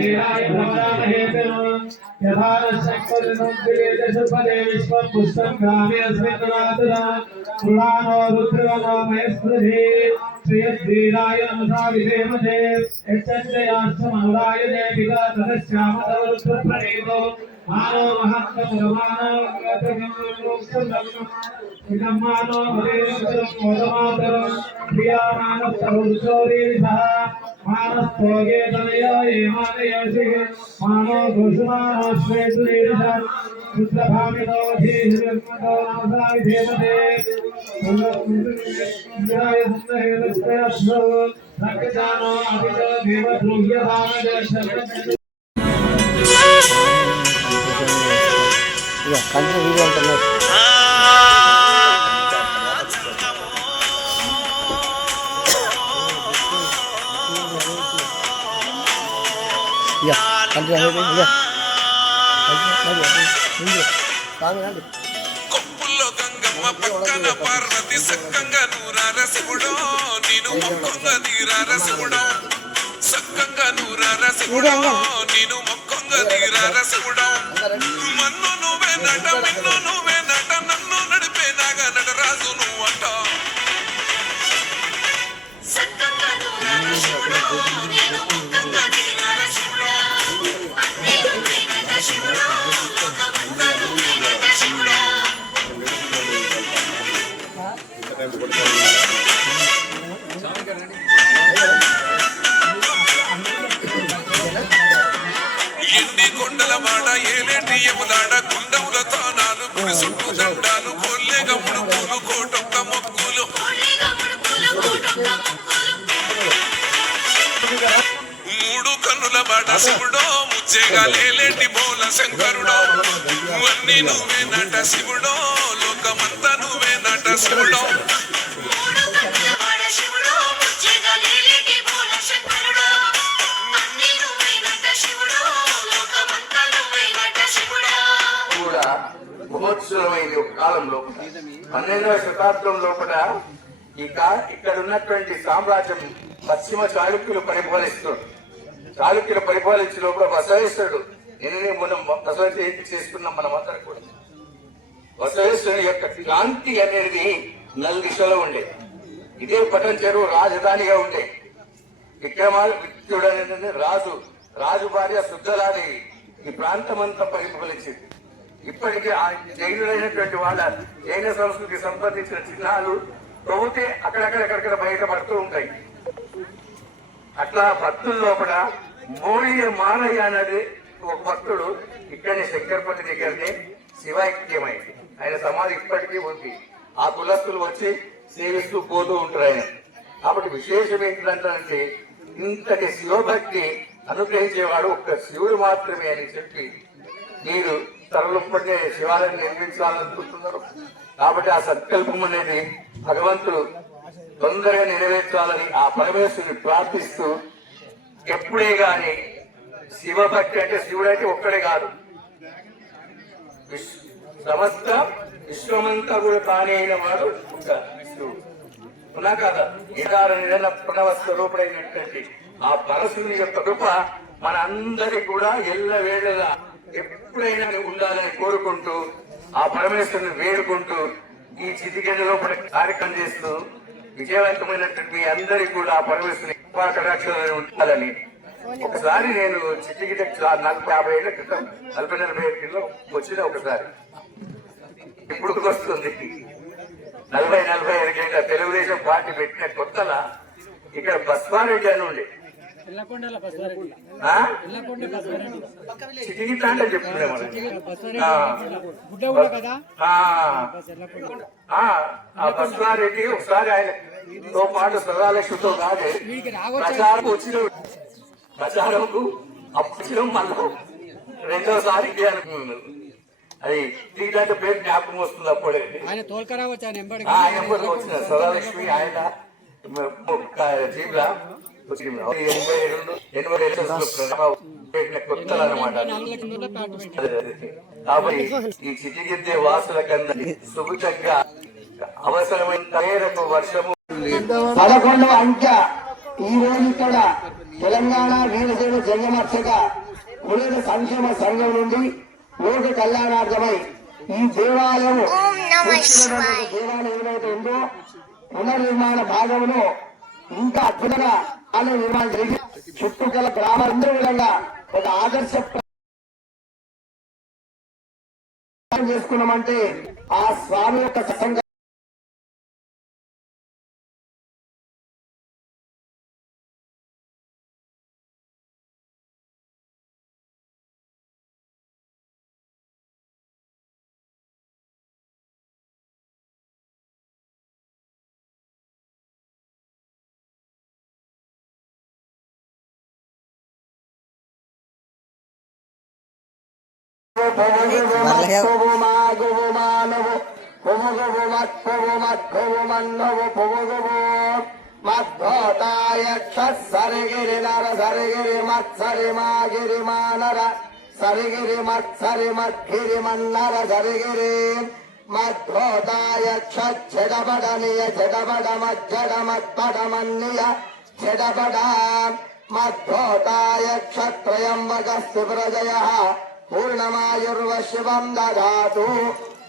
वीराय भवनामहेते यथा शक्तिर्नोद्विलेदशपदे विश्वपुष्टं ग्रामे अस्मिन्नादरा पुराणो रुद्रवनो महेश्वरे श्रीयद्वीराय नमसा विधेमते यच्चन्द्रयाश्चमनुराय देविका तदश्यामतवरुद्रप्रणीतो मानो महात्मपुरमानो इदम्मानो मदेवतरं मोदमातरं प्रियामानस्तरुशौरीरिषः मानस्तोगे तनयो एमानयोषिः मानो घोषमानो श्वेतुरीरिषः रुद्रभामिनो धीर्मतो नमसा विधेमते जय सुन्दहेलस्वयस्व रक्तजानो अभितो देवद्रुह्यभामदर्शनं కంటిన్యూ వీడియో ఉంటుంది కొప్పుల్లో గంగమ్మ పక్కన పార్వతి సక్కంగా నూరార శివుడో నేను మొక్కంగా తీరార శివుడో సక్కంగా నూరార శివుడో నేను మొక్కంగా తీరార శివుడో మన్ను నువ్వే నట మిన్ను నువ్వే నట నన్ను నడిపే నాగా నటరాజు నువ్వంట ఎన్ని కొండల వాడ ఏలేటి యములాడ కుండముల తానాలు గుడి చుట్టూ దండాలు కొల్లేగా ముడుపులు కోటొక్క మొక్కులు మూడు కన్నుల బాట శివుడో ముచ్చేగా లేలేటి బోల శంకరుడో అన్ని నువ్వే నట శివుడో లోకమంతా నువ్వే నట శివుడో మహోత్సవమైన ఒక కాలంలో 12వ శతాబ్దం లోపల ఇక్కడ ఉన్నటువంటి సామ్రాజ్యం పశ్చిమ చాళుక్యులు పరిపాలించే లోపల బసవేశ్వరుడు మనం బసవ జయంతి చేసుకున్నాం మనమందరం కూడా. బసవేశ్వరుని యొక్క క్రాంతి అనేది నలుదిశలో ఉండే. ఇదే పటం చెరువు రాజధానిగా ఉండే. విక్రమాదిత్యుడు అనేది రాజు భార్య శుద్ధలాదేవి ఈ ప్రాంతం అంతా పరిపాలించింది. ఇప్పటికీ ఆ జైనులైనటువంటి వాళ్ళ జైన సంస్కృతికి సంబంధించిన చిహ్నాలు ప్రభుత్వం అక్కడక్కడ బయటపడుతూ ఉంటాయి. అట్లా భక్తుల లోపల మోళీయ మానయ్య అనేది ఒక భక్తుడు ఇక్కడనే శంకర్పల్లి దగ్గరనే శివైక్యమైంది. ఆయన సమాధి ఇప్పటికీ ఉంది. ఆ కులస్తులు వచ్చి సేవిస్తూ పోతూ ఉంటారు ఆయన. కాబట్టి విశేషం ఏంటంటే ఇంతటి శివభక్తి అనుగ్రహించేవాడు ఒక్క శివుడు మాత్రమే అని చెప్పి మీరు తరలింపడే శివాలయం నిర్మించాలనుకుంటున్నారు. కాబట్టి ఆ సంకల్పం అనేది భగవంతుడు తొందరగా నెరవేర్చాలని ఆ పరమేశ్వరుని ప్రార్థిస్తూ ఎప్పుడే గాని శివభక్తి అంటే శివుడు అంటే ఒక్కడే కాదు, సమస్త విశ్వమంతా కూడా తానే అయిన వాడు శివుడు. ఉన్నా కదా నిదార నిధన ప్రణవ స్వరూపుడైనటువంటి ఆ పరశుని యొక్క కృప మన అందరి కూడా ఎల్లవేళలా ఎప్పుడైనా ఉండాలని కోరుకుంటూ ఆ పరమేశ్వరుని వేడుకుంటూ ఈ చితికెళ్ళలో కార్యక్రమం చేస్తూ విజయవంతమైనటువంటి మీ అందరికీ కూడా ఆ పరమేశ్వరుని కటాక్షాలను ఉండాలని ఒకసారి నేను చిట్టిగిట 40-50 ఏళ్ల క్రితం 40-40 ఏళ్ళలో వచ్చిన ఒకసారి ఇప్పుడు వస్తుంది 40-45 ఏళ్ళ తెలుగుదేశం పార్టీ పెట్టిన కొత్తలా ఇక్కడ బస్వారెడ్డి అని ఉండే చిటిగిట్ట అంటే చెప్తున్నాం ఆ బస్వారెడ్డి ఒకసారి ఆయనతో పాటు సదాలక్ష్మితో కాదే ప్రచారం వచ్చిన ప్రచారంకు అప్పుడు మళ్ళీ రెండోసారి అది టీలాంటి పేరు జ్ఞాపకం వస్తుంది. అప్పుడే ఆయన వచ్చిన సదాలక్ష్మి ఆయన జీవుల 82-80 కొత్తలు అనమాట. కాబట్టి ఈ చిటిగిద్దే వాసుల కన్నా సుభితంగా అవసరమైన వర్షము 11వ అంకె ఈ రోజు కూడా తెలంగాణ వీరశైవ జంగమర్చక పునీత సంక్షేమ సంఘం నుండి లోక కళ్యాణార్థమై ఈ దేవాలయం దేవాలయం ఏదైతే ఉందో పునర్నిర్మాణ భాగంలో ఇంకా అద్భుతంగా ఆలయ నిర్మాణం జరిగి చుట్టుగల గ్రామాలందరూ విధంగా ఒక ఆదర్శ చేసుకున్నామంటే ఆ స్వామి యొక్క సత్సంగ సరిగిరి నర సరిగిరి మత్సరి మాగిరి మానర సరిగిరి మత్సరి మద్గిరి మన్నర సరిగిరి మద్భోతాయ క్షడబడనియ జడబడ మజ్జడ మద్బడ మన్నియ జడబడ మద్భోతాయ క్షత్రయంబక శివరజయ పూర్ణమాయుర్వ శివం దదాతు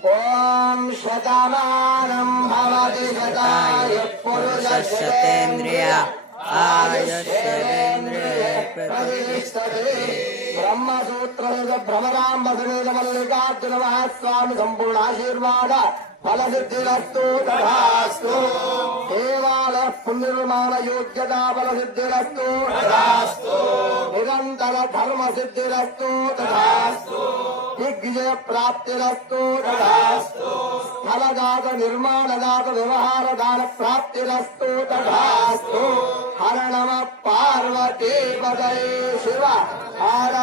ఓం శతమానం భవతి శతాయ పురుషేంద్రియ ఆయుష్యేంద్రియ ప్రతిష్టతే బ్రహ్మసూత్ర భ్రమరాంబ సమేత మల్లికార్జున మహాస్వామి సంపూర్ణ ఆశీర్వాద ఫలసిద్ధిరస్తు తథాస్తు దేవాలయ పునర్నిర్మాణ యోగ్యతా ఫలసిద్ధిరస్తు తథాస్తు నిరంతర ధర్మ సిద్ధిరస్తు తథాస్తు దిగ్విజయ ప్రాప్తిరస్తు తథాస్తు స్థలదాత నిర్మాణదాత వ్యవహార దాన ప్రాప్తిరస్తు తథాస్తు హర నమ పార్వతీ పదయే శివ హర